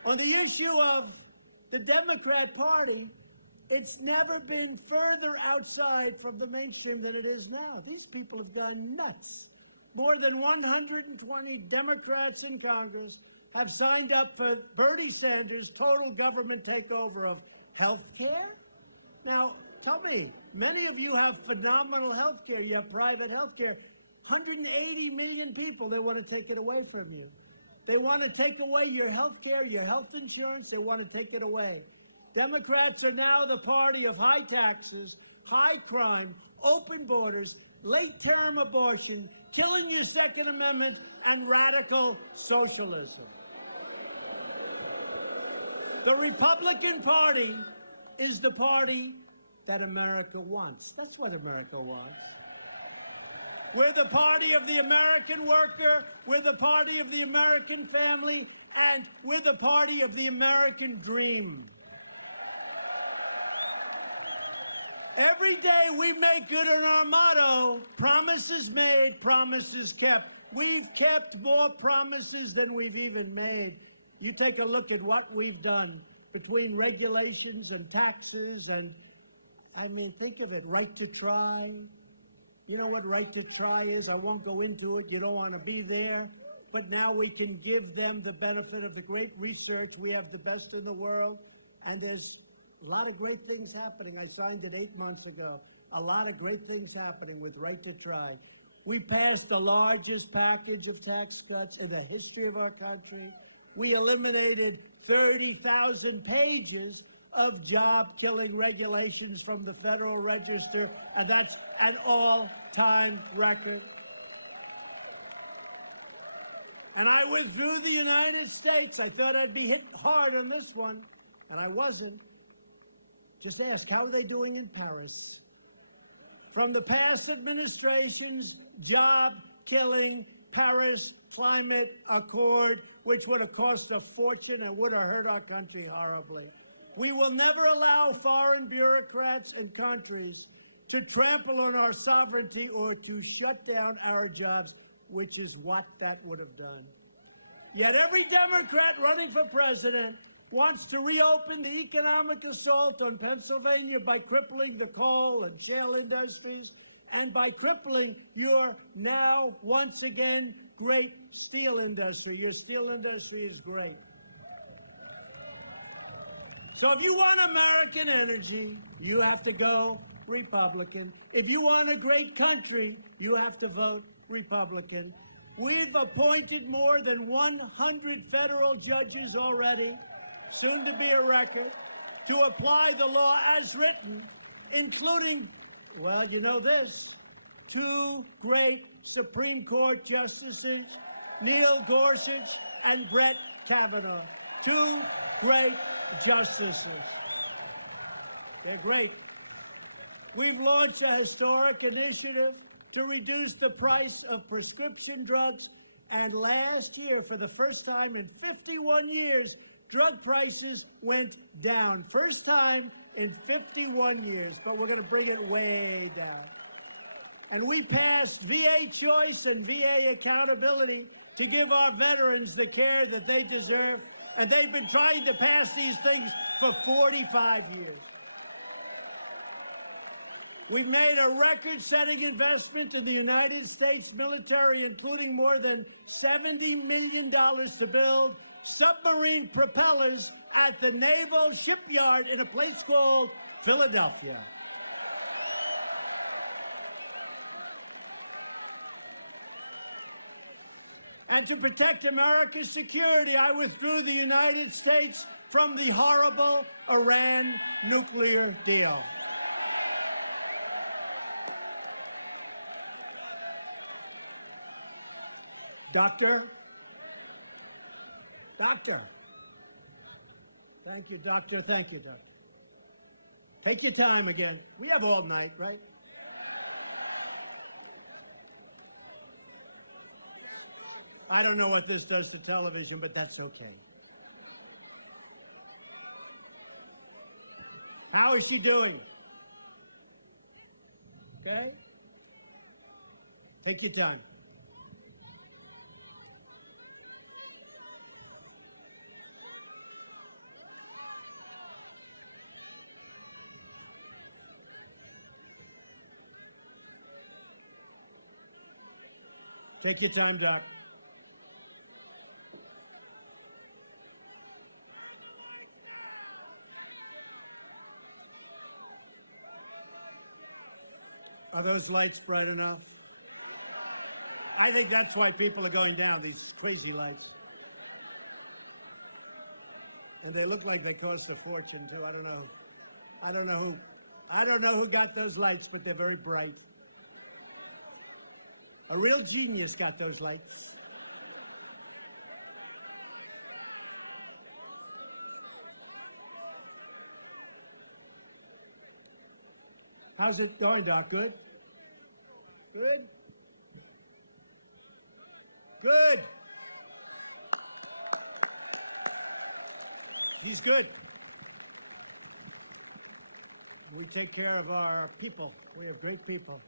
On the issue of the Democrat Party, it's never been further outside from the mainstream than it is now. These people have gone nuts. More than 120 Democrats in Congress have signed up for Bernie Sanders' total government takeover of health care. Now, tell me, many of you have phenomenal health care. You have private health care. 180 million people, they want to take it away from you. They want to take away your health care, your health insurance. They want to take it away. Democrats are now the party of high taxes, high crime, open borders, late-term abortion, killing your Second Amendment, and radical socialism. The Republican Party is the party that America wants. That's what America wants. We're the party of the American worker, we're the party of the American family, and we're the party of the American dream. Every day we make good on our motto, promises made, promises kept. We've kept more promises than we've even made. You take a look at what we've done between regulations and taxes and, I mean, think of it, right to try. You know what right to try is? I won't go into it. You don't want to be there. But now we can give them the benefit of the great research. We have the best in the world. And there's a lot of great things happening. I signed it 8 months ago. A lot of great things happening with right to try. We passed the largest package of tax cuts in the history of our country. We eliminated 30,000 pages of job-killing regulations from the Federal Register, and that's an all-time record. And I withdrew the United States. I thought I'd be hit hard on this one, and I wasn't. Just ask, how are they doing in Paris? From the past administration's job-killing Paris Climate Accord, which would have cost a fortune and would have hurt our country horribly. We will never allow foreign bureaucrats and countries to trample on our sovereignty or to shut down our jobs, which is what that would have done. Yet every Democrat running for president wants to reopen the economic assault on Pennsylvania by crippling the coal and shale industries and by crippling your now, once again, great steel industry. Your steel industry is great. So if you want American energy, you have to go Republican. If you want a great country, you have to vote Republican. We've appointed more than 100 federal judges already, soon to be a record, to apply the law as written, including, well, you know this, 2 great Supreme Court justices, Neil Gorsuch and Brett Kavanaugh. 2 great justices. They're great. We've launched a historic initiative to reduce the price of prescription drugs, and last year, for the first time in 51 years, drug prices went down. First time in 51 years, but we're going to bring it way down. And we passed VA choice and VA accountability to give our veterans the care that they deserve. And they've been trying to pass these things for 45 years. We've made a record-setting investment in the United States military, including more than $70 million to build submarine propellers at the Naval Shipyard in a place called Philadelphia. And to protect America's security, I withdrew the United States from the horrible Iran nuclear deal. Doctor? Doctor. Thank you, doctor. Thank you, doctor. Take your time again. We have all night, right? I don't know what this does to television, but that's okay. How is she doing? Okay? Take your time. Take your time, Doc. Are those lights bright enough? I think that's why people are going down, these crazy lights. And they look like they cost a fortune, too. I don't know who got those lights, but they're very bright. A real genius got those lights. How's it going, Doc? Good? Good? Good. He's good. We take care of our people. We have great people.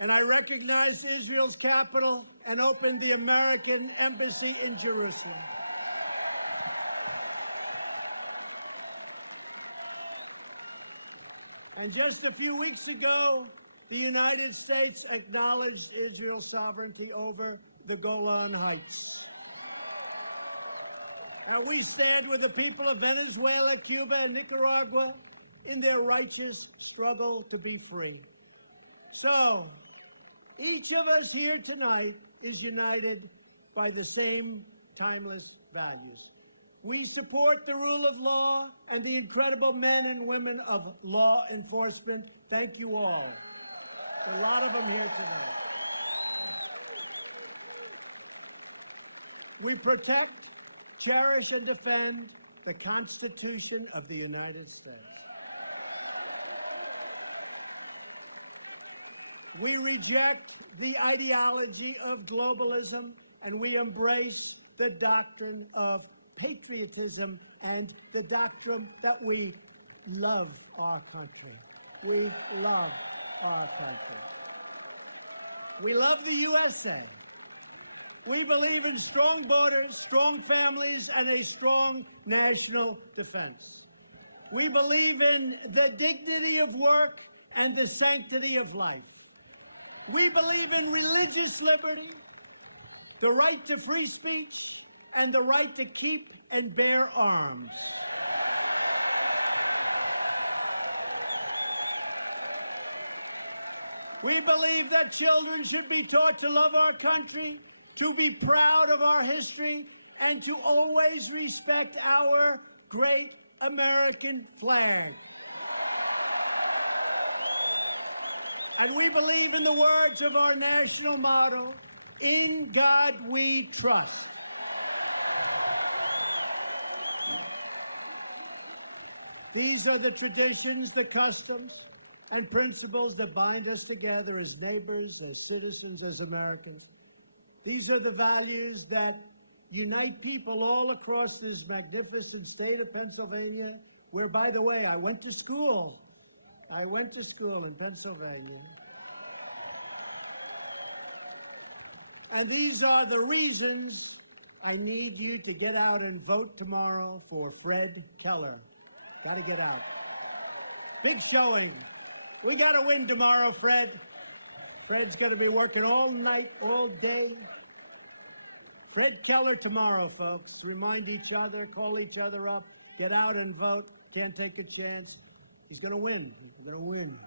And I recognized Israel's capital and opened the American embassy in Jerusalem. And just a few weeks ago, the United States acknowledged Israel's sovereignty over the Golan Heights. And we stand with the people of Venezuela, Cuba, and Nicaragua in their righteous struggle to be free. So, each of us here tonight is united by the same timeless values. We support the rule of law and the incredible men and women of law enforcement. Thank you all. A lot of them here tonight. We protect, cherish, and defend the Constitution of the United States. We reject the ideology of globalism, and we embrace the doctrine of patriotism and the doctrine that we love our country. We love our country. We love the USA. We believe in strong borders, strong families, and a strong national defense. We believe in the dignity of work and the sanctity of life. We believe in religious liberty, the right to free speech, and the right to keep and bear arms. We believe that children should be taught to love our country, to be proud of our history, and to always respect our great American flag. And we believe in the words of our national motto, "In God we trust." These are the traditions, the customs, and principles that bind us together as neighbors, as citizens, as Americans. These are the values that unite people all across this magnificent state of Pennsylvania, where, by the way, I went to school. I went to school in Pennsylvania. And these are the reasons I need you to get out and vote tomorrow for Fred Keller. Got to get out. Big showing. We got to win tomorrow, Fred. Fred's going to be working all night, all day. Fred Keller tomorrow, folks. Remind each other, call each other up, get out and vote. Can't take a chance. He's going to win. We're going to win.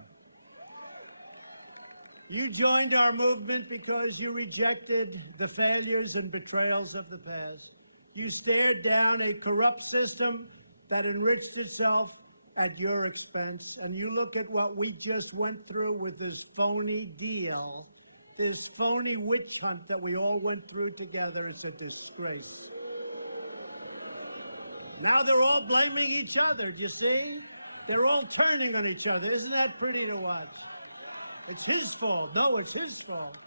You joined our movement because you rejected the failures and betrayals of the past. You stared down a corrupt system that enriched itself at your expense. And you look at what we just went through with this phony deal This phony witch hunt that we all went through together is a disgrace. Now they're all blaming each other, do you see? They're all turning on each other. Isn't that pretty to watch? It's his fault. No, it's his fault.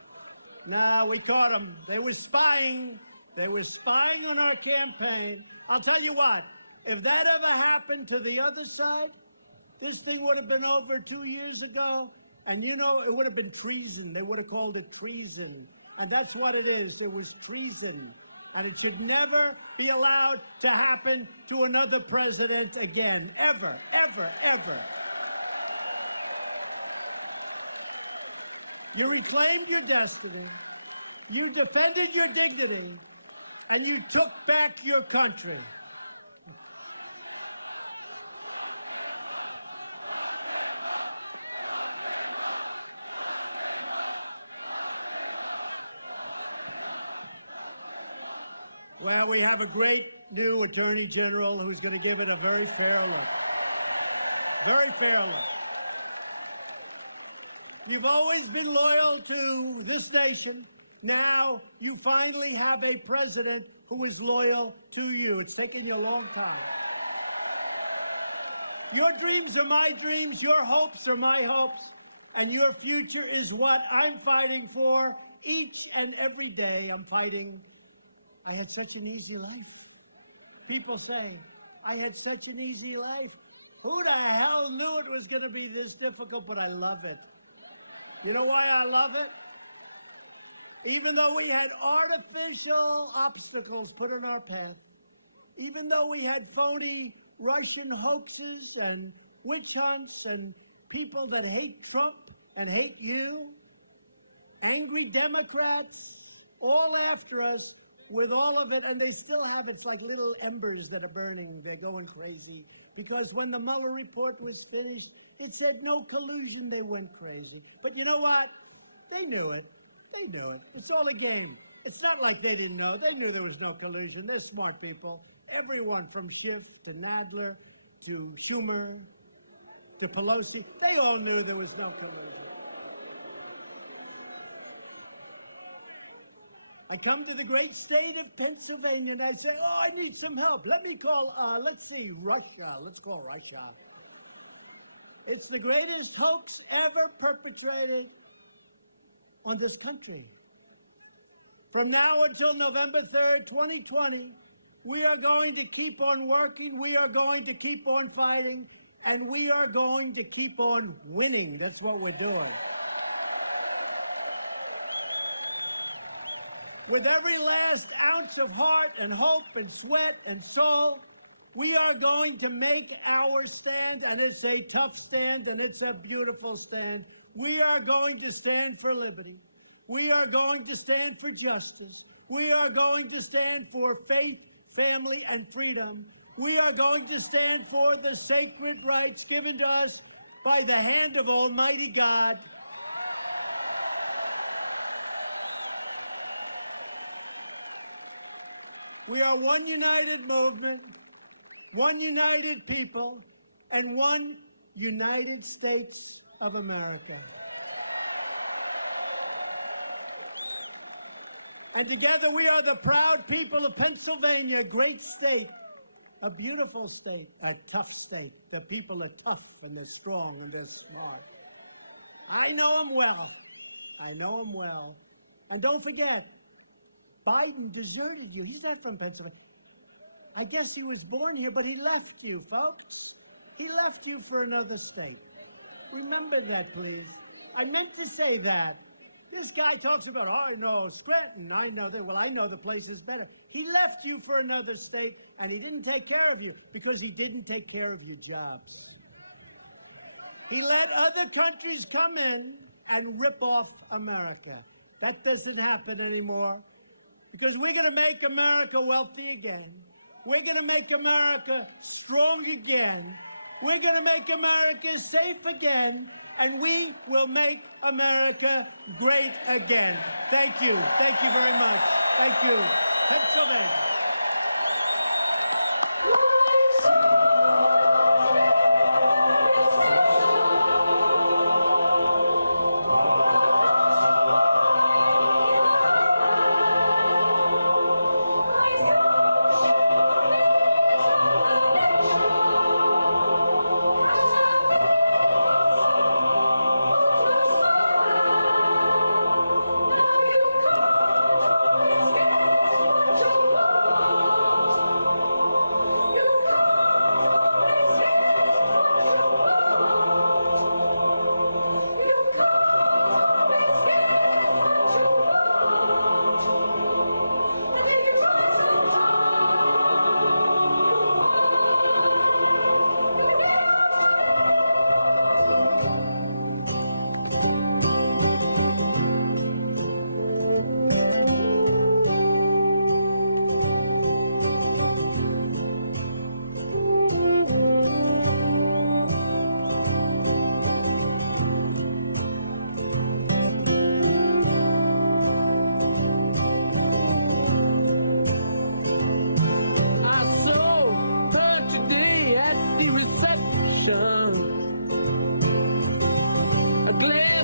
Nah, we caught them. They were spying. They were spying on our campaign. I'll tell you what, if that ever happened to the other side, this thing would have been over 2 years ago, and you know, it would have been treason. They would have called it treason. And that's what it is. It was treason. And it should never be allowed to happen to another president again. Ever, ever, ever. You reclaimed your destiny. You defended your dignity. And you took back your country. Well, we have a great new Attorney General who's going to give it a very fair look. Very fair look. You've always been loyal to this nation. Now you finally have a president who is loyal to you. It's taken you a long time. Your dreams are my dreams. Your hopes are my hopes. And your future is what I'm fighting for. Each and every day I'm fighting. I had such an easy life. People say, I had such an easy life. Who the hell knew it was going to be this difficult? But I love it. You know why I love it? Even though we had artificial obstacles put in our path, even though we had phony Russian hoaxes and witch hunts and people that hate Trump and hate you, angry Democrats, all after us, with all of it, and they still have, it's like little embers that are burning. They're going crazy. Because when the Mueller report was finished, it said no collusion. They went crazy. But you know what? They knew it. They knew it. It's all a game. It's not like they didn't know. They knew there was no collusion. They're smart people. Everyone from Schiff to Nadler to Schumer to Pelosi, they all knew there was no collusion. I come to the great state of Pennsylvania and I say, oh, I need some help. Let me call, let's see, Russia. Let's call Russia. It's the greatest hoax ever perpetrated on this country. From now until November 3rd, 2020, we are going to keep on working, we are going to keep on fighting, and we are going to keep on winning. That's what we're doing. With every last ounce of heart and hope and sweat and soul, we are going to make our stand, and it's a tough stand, and it's a beautiful stand. We are going to stand for liberty. We are going to stand for justice. We are going to stand for faith, family, and freedom. We are going to stand for the sacred rights given to us by the hand of Almighty God. We are one united movement, one united people, and one United States of America. And together we are the proud people of Pennsylvania, a great state, a beautiful state, a tough state. The people are tough and they're strong and they're smart. I know them well. I know them well. And don't forget, Biden deserted you. He's not from Pennsylvania. I guess he was born here, but he left you, folks. He left you for another state. Remember that, please. I meant to say that. This guy talks about, oh, I know Scranton, I know that. Well, I know the place is better. He left you for another state, and he didn't take care of you because he didn't take care of your jobs. He let other countries come in and rip off America. That doesn't happen anymore because we're going to make America wealthy again. We're going to make America strong again. We're going to make America safe again. And we will make America great again. Thank you. Thank you very much. Thank you. Pennsylvania. a glass